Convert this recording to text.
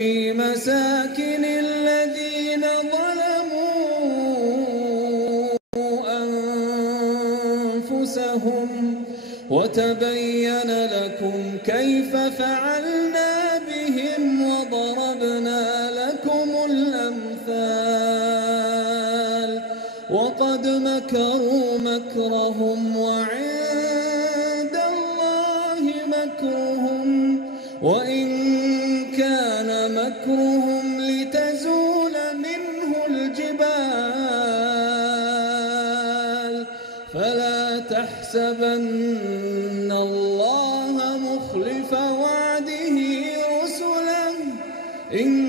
في مساكن الذين ظلموا أنفسهم وتبين لكم كيف فعلنا بهم وضربنا لكم الأمثال وقد مكروا مكرهم وعند الله مكرهم وإن كان مكرهم لتزول منه الجبال فلا تحسبن الله مخلف وعده رسله إن